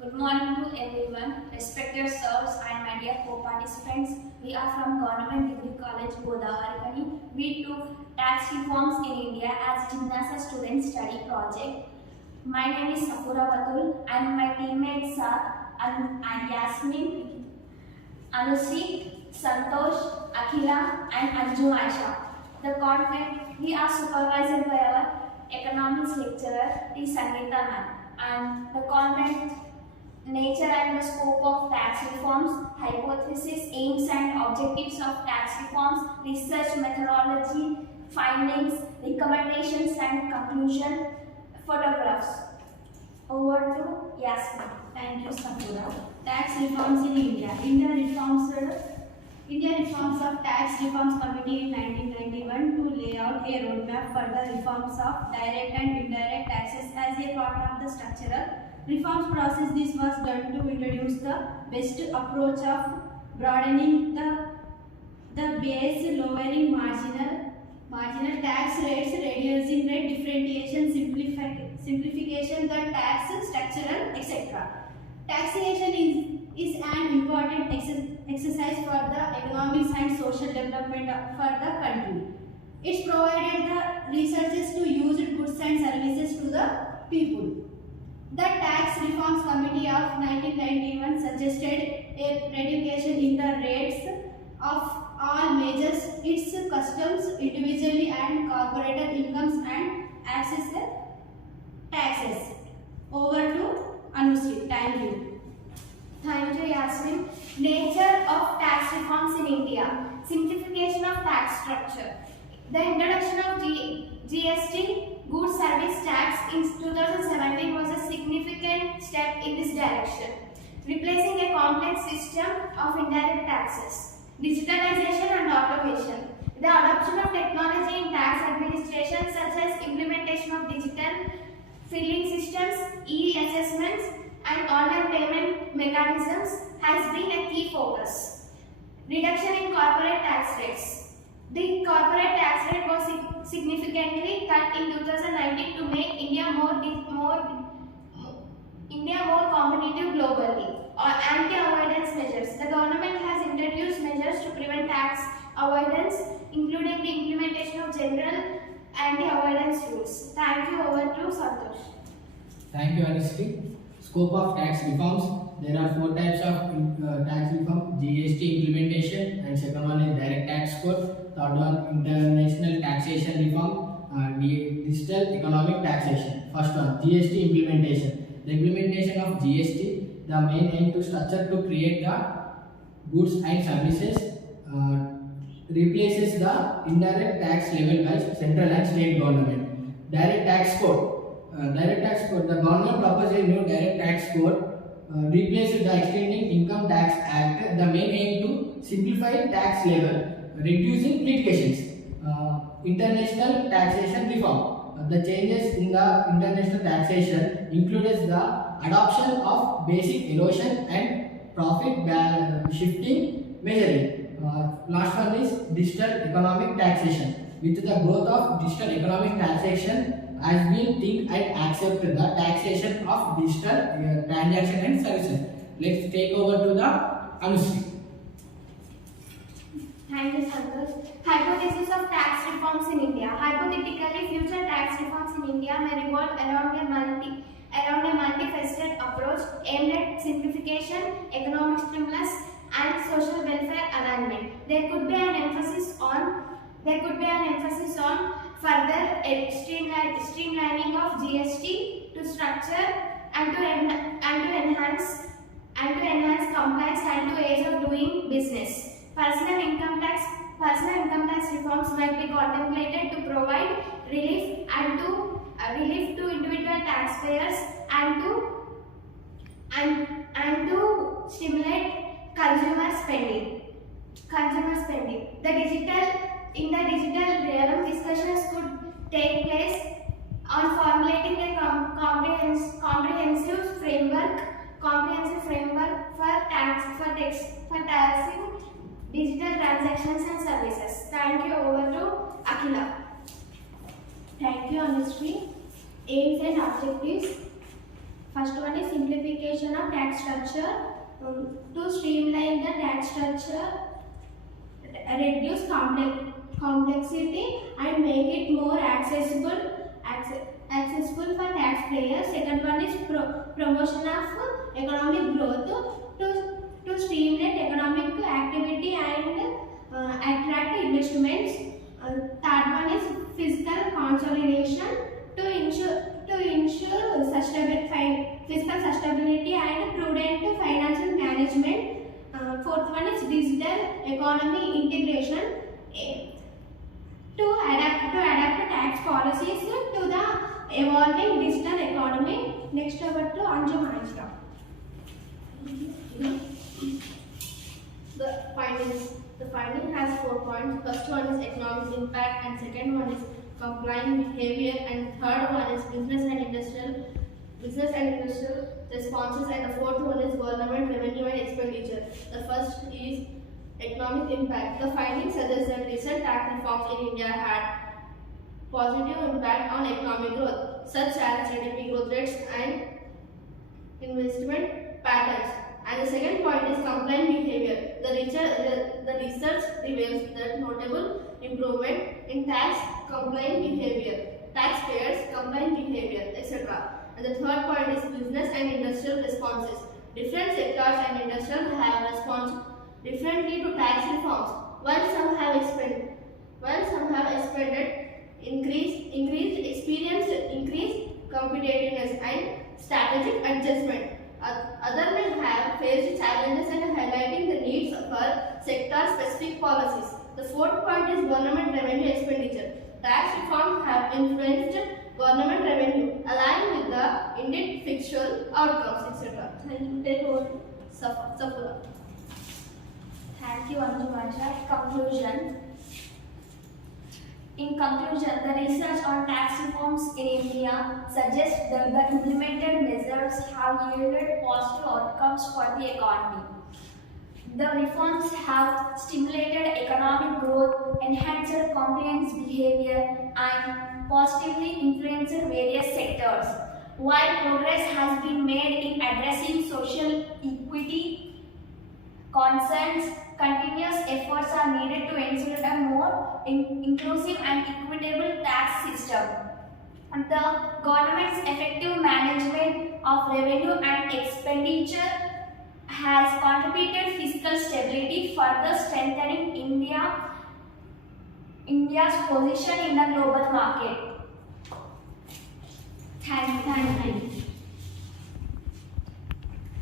Good morning to everyone, respected sirs and my dear co-participants. We are from Government Degree College, Godavari. We took tax reforms in India as Jignasa student study project. My name is Safura Batul and my teammates are Yasmin, Anusi, Santosh, Akhila and Anju Aisha. The content, we are supervised by our economics lecturer, T. Sangeeta ma'am. And the content, nature and the scope of tax reforms, hypothesis, aims and objectives of tax reforms, research methodology, findings, recommendations and conclusion, photographs. Over to Yasmin. Thank you, Safura. Tax reforms in India. India reforms of Tax Reforms Committee in 1991 to lay out a roadmap for the reforms of direct and indirect taxes as a part of the structural reforms process. This was done to introduce the best approach of broadening the base, lowering marginal tax rates, reducing rate differentiation, simplification the tax structural, etc. Taxation is an important exercise for the economics and social development for the country. It provided the researchers to use goods and services to the people. The Tax Reforms Committee of 1991 suggested a reduction in the rates of all major its customs, individually and corporate incomes and access taxes. Over to Anushri. Thank you. Thank you, Yasmin. Nature of tax reforms in India. Simplification of tax structure. The introduction of GST, Goods Service Tax, in 2017 was a significant step in this direction, replacing a complex system of indirect taxes. Digitalization and automation. The adoption of technology in tax administration, such as implementation of digital filing systems, e-assessments, and online payment mechanisms, has been a key focus. Reduction in corporate tax rates. The corporate tax rate was significantly cut in 2019 to make India more competitive globally. Anti-avoidance measures. The government has introduced measures to prevent tax avoidance, including the implementation of general anti-avoidance rules. Thank you. Over to Santosh. Thank you, Anushri. Scope of tax reforms. There are 4 types of tax reform: GST implementation, and second one is direct tax code. Third one, international taxation reform, digital economic taxation. First one, GST implementation. The implementation of GST, the main aim to structure to create the goods and services, replaces the indirect tax level by central and state government. Direct tax code. The government proposed a new direct tax code, replaced the extending income tax act. The main aim to simplify tax level, reducing litigations. International taxation reform. The changes in the international taxation includes the adoption of basic erosion and profit shifting measuring. Last one is digital economic taxation. With the growth of digital economic taxation, has been think and accept the taxation of digital transaction and services. Let's take over to the Anushri. Thank you, Santosh. Hypothesis of tax reforms in India. Hypothetically, future tax reforms in India may revolve around a multifaceted approach aimed at simplification, economic stimulus, and social welfare alignment. There could be an emphasis on further streamlining of GST to structure and to enhance compliance and to ease of doing business. Personal income tax reforms might be contemplated to provide relief to individual taxpayers and to stimulate consumer spending. In the digital realm, discussions could take place on formulating a comprehensive framework for taxing digital transactions and services. Thank you. Over to Akhila. Thank you, Anushri. Aims and objectives. First one is simplification of tax structure. To streamline the tax structure, reduce complexity and make it more accessible for taxpayers. Second one is promotion of economic growth to stimulate economic activity and attract investments. Third one is fiscal consolidation to ensure fiscal sustainability and prudent financial management. Fourth one is digital economy integration to adapt tax policies to the evolving digital economy. Next over to Anju Manisha. The finding has 4 points. First one is economic impact, and second one is compliant behavior, and third one is business and industrial responses, and the fourth one is government revenue and expenditure. The first is economic impact. The findings suggest that recent tax reforms in India had positive impact on economic growth, such as GDP growth rates and investment patterns. And the second point is compliant behavior. The research reveals that notable improvement in tax compliant behavior, taxpayers compliant behavior, etc. And the third point is business and industrial responses. Different sectors and industries have responded differently to tax reforms. While some have expanded, increased competitiveness and strategic adjustment. Other may have faced challenges and highlighting the needs for sector-specific policies. The fourth point is government revenue expenditure. Tax reforms have influenced government revenue, aligned with the intended fiscal outcomes, etc. Take over, Safura. Thank you, Anju Manisha. Conclusion. In conclusion, the research on tax reforms in India suggests that the implemented measures have yielded positive outcomes for the economy. The reforms have stimulated economic growth, enhanced compliance behavior, and positively influenced various sectors. While progress has been made in addressing social equity concerns, continuous efforts are needed to ensure a more inclusive and equitable tax system. The government's effective management of revenue and expenditure has contributed fiscal stability, further strengthening India's position in the global market. Thank you.